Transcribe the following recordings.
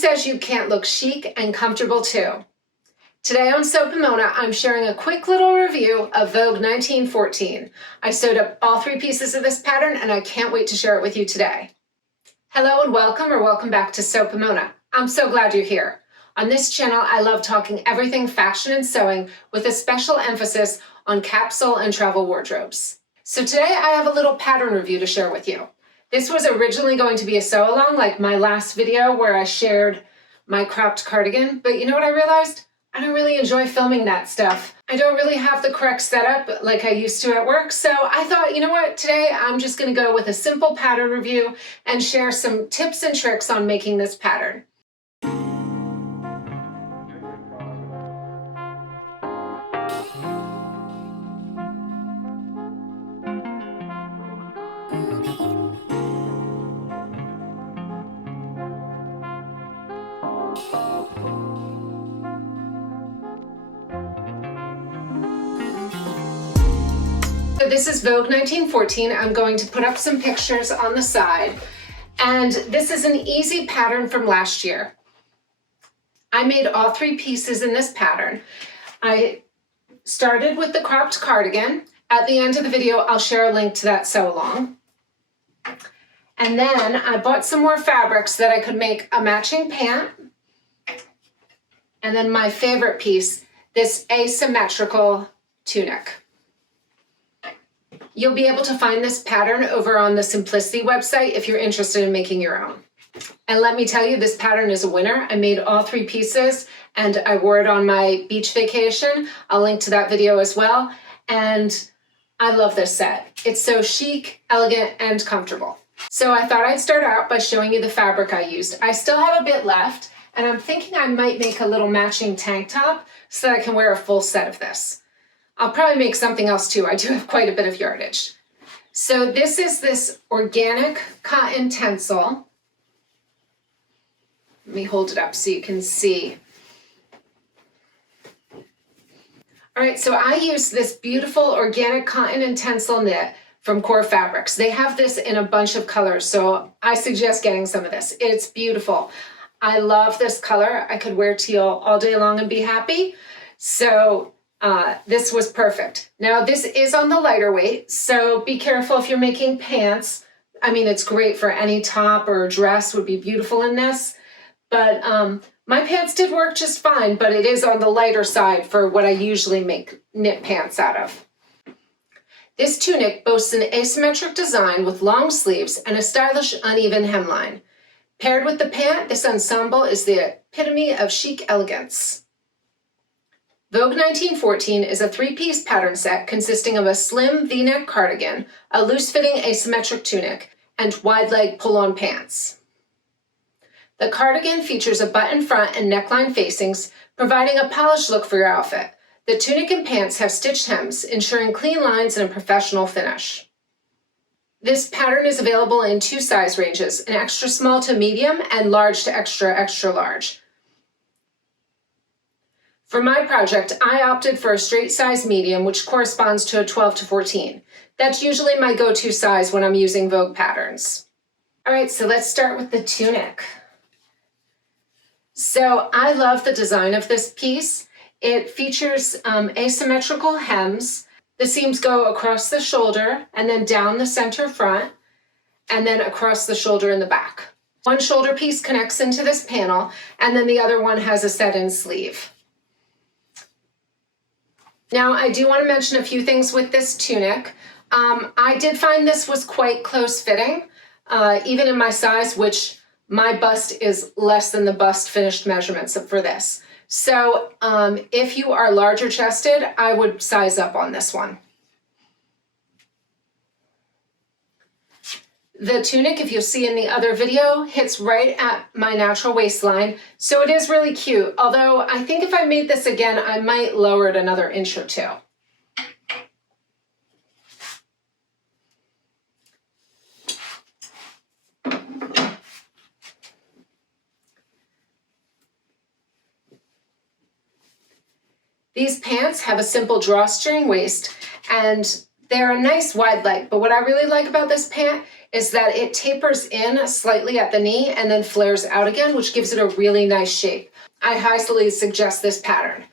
says you can't look chic and comfortable too? Today on Sew Pomona, I'm sharing a quick little review of Vogue 1914. I sewed up all 3 pieces of this pattern and I can't wait to share it with you today. Hello and welcome back to Sew Pomona. I'm so glad you're here. On this channel, I love talking everything fashion and sewing with a special emphasis on capsule and travel wardrobes. So today I have a little pattern review to share with you. This was originally going to be a sew along like my last video where I shared my cropped cardigan, but you know what I realized? I don't really enjoy filming that stuff. I don't really have the correct setup like I used to at work, so I thought, you know what, today I'm just gonna go with a simple pattern review and share some tips and tricks on making this pattern. So this is Vogue 1914. I'm going to put up some pictures on the side. And this is an easy pattern from last year. I made all 3 pieces in this pattern. I started with the cropped cardigan. At the end of the video, I'll share a link to that sew along. And then I bought some more fabrics so that I could make a matching pant. And then my favorite piece, this asymmetrical tunic. You'll be able to find this pattern over on the Simplicity website if you're interested in making your own. And let me tell you, this pattern is a winner. I made all 3 pieces and I wore it on my beach vacation. I'll link to that video as well. And I love this set. It's so chic, elegant, and comfortable. So I thought I'd start out by showing you the fabric I used. I still have a bit left and I'm thinking I might make a little matching tank top so that I can wear a full set of this. I'll probably make something else too. I do have quite a bit of yardage. So this is this organic cotton tencel. Let me hold it up so you can see. All right, so I use this beautiful organic cotton and tencel knit from Core Fabrics. They have this in a bunch of colors, so I suggest getting some of this. It's beautiful. I love this color. I could wear teal all day long and be happy. So this was perfect. Now this is on the lighter weight, so be careful if you're making pants. I mean, it's great for any top or dress, would be beautiful in this. But my pants did work just fine, but it is on the lighter side for what I usually make knit pants out of. This tunic boasts an asymmetric design with long sleeves and a stylish uneven hemline. Paired with the pant, this ensemble is the epitome of chic elegance. Vogue 1914 is a 3-piece pattern set consisting of a slim V-neck cardigan, a loose-fitting asymmetric tunic, and wide-leg pull-on pants. The cardigan features a button front and neckline facings, providing a polished look for your outfit. The tunic and pants have stitched hems, ensuring clean lines and a professional finish. This pattern is available in 2 size ranges, an extra small to medium and large to extra, extra large. For my project, I opted for a straight size medium, which corresponds to a 12 to 14. That's usually my go-to size when I'm using Vogue patterns. All right, so let's start with the tunic. So I love the design of this piece. It features asymmetrical hems. The seams go across the shoulder and then down the center front and then across the shoulder in the back. One shoulder piece connects into this panel and then the other one has a set-in sleeve. Now, I do want to mention a few things with this tunic. I did find this was quite close fitting, even in my size, which my bust is less than the bust finished measurements for this. So if you are larger chested, I would size up on this one. The tunic, if you'll see in the other video, hits right at my natural waistline, so it is really cute. Although I think if I made this again, I might lower it another inch or 2. These pants have a simple drawstring waist and they're a nice wide leg, but what I really like about this pant is that it tapers in slightly at the knee and then flares out again, which gives it a really nice shape. I highly suggest this pattern.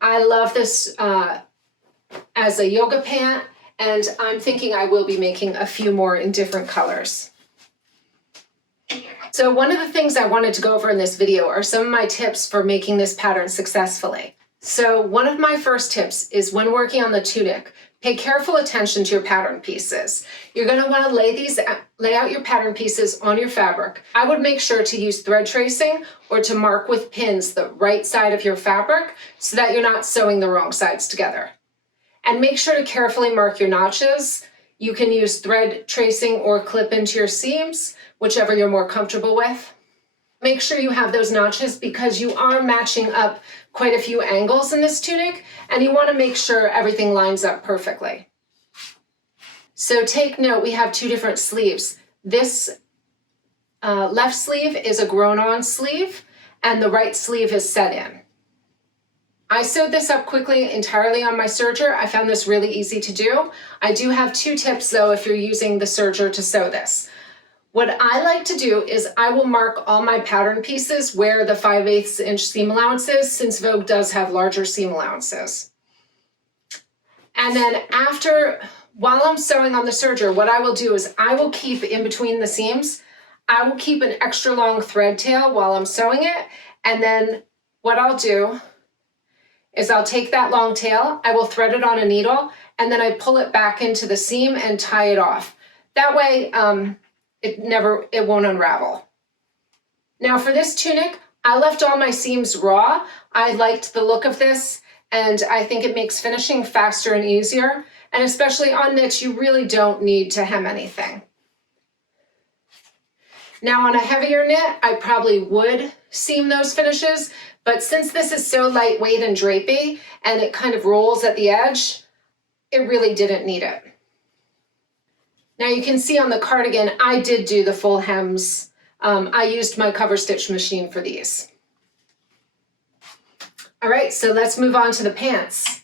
I love this as a yoga pant, and I'm thinking I will be making a few more in different colors. So one of the things I wanted to go over in this video are some of my tips for making this pattern successfully. So one of my first tips is when working on the tunic, pay careful attention to your pattern pieces. You're going to want to lay out your pattern pieces on your fabric. I would make sure to use thread tracing or to mark with pins the right side of your fabric so that you're not sewing the wrong sides together. And make sure to carefully mark your notches. You can use thread tracing or clip into your seams, whichever you're more comfortable with. Make sure you have those notches because you are matching up quite a few angles in this tunic, and you want to make sure everything lines up perfectly. So take note, we have two different sleeves. This left sleeve is a grown-on sleeve, and the right sleeve is set in. I sewed this up quickly entirely on my serger. I found this really easy to do. I do have two tips though if you're using the serger to sew this. What I like to do is I will mark all my pattern pieces where the 5/8 inch seam allowance is, since Vogue does have larger seam allowances. And then while I'm sewing on the serger, what I will do is I will keep in between the seams, I will keep an extra long thread tail while I'm sewing it. And then what I'll do is I'll take that long tail, I will thread it on a needle, and then I pull it back into the seam and tie it off. That way, it won't unravel. Now for this tunic, I left all my seams raw. I liked the look of this, and I think it makes finishing faster and easier. And especially on knits, you really don't need to hem anything. Now on a heavier knit, I probably would seam those finishes, but since this is so lightweight and drapey, and it kind of rolls at the edge, it really didn't need it. Now you can see on the cardigan, I did do the full hems. I used my cover stitch machine for these. All right, so let's move on to the pants.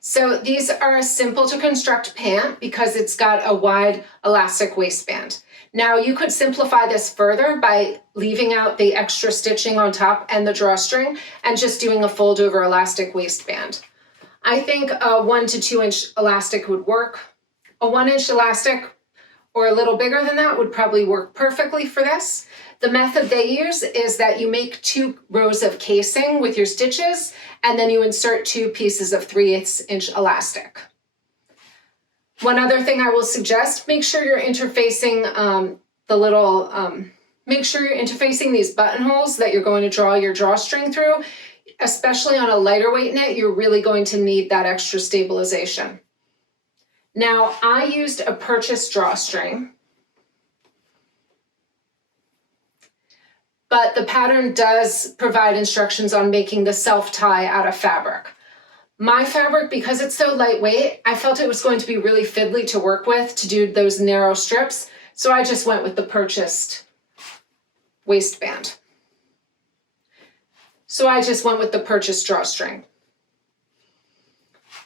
So these are a simple to construct pant because it's got a wide elastic waistband. Now you could simplify this further by leaving out the extra stitching on top and the drawstring and just doing a fold over elastic waistband. I think a 1 to 2 inch elastic would work. A 1 inch elastic or a little bigger than that would probably work perfectly for this. The method they use is that you make 2 rows of casing with your stitches, and then you insert 2 pieces of 3/8 inch elastic. One other thing I will suggest, make sure you're interfacing these buttonholes that you're going to draw your drawstring through. Especially on a lighter weight knit, you're really going to need that extra stabilization. Now, I used a purchased drawstring, but the pattern does provide instructions on making the self-tie out of fabric. My fabric, because it's so lightweight, I felt it was going to be really fiddly to work with to do those narrow strips, so I just went with the purchased waistband. So I just went with the purchased drawstring.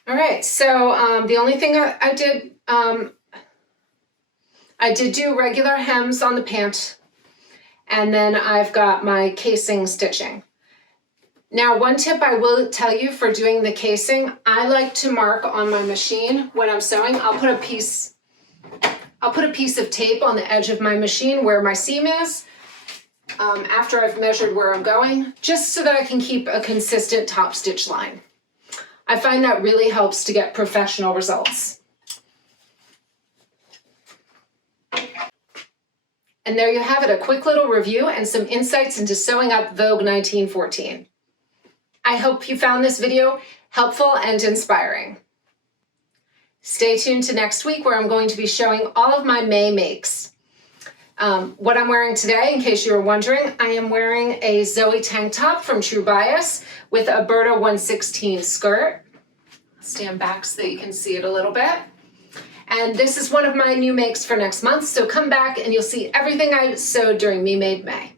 All right, so the only thing I did do regular hems on the pant, and then I've got my casing stitching. Now, one tip I will tell you for doing the casing, I like to mark on my machine when I'm sewing. I'll put a piece of tape on the edge of my machine where my seam is, after I've measured where I'm going, just so that I can keep a consistent top stitch line. I find that really helps to get professional results. And there you have it, a quick little review and some insights into sewing up Vogue 1914. I hope you found this video helpful and inspiring. Stay tuned to next week where I'm going to be showing all of my May makes. What I'm wearing today, in case you were wondering, I am wearing a Zoe tank top from True Bias with a Berta 116 skirt. I'll stand back so that you can see it a little bit. And this is one of my new makes for next month, so come back and you'll see everything I sewed during Me Made May.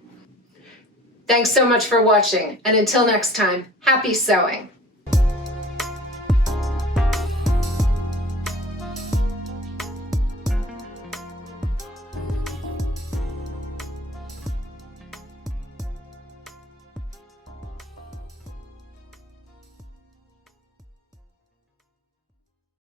Thanks so much for watching, and until next time, happy sewing!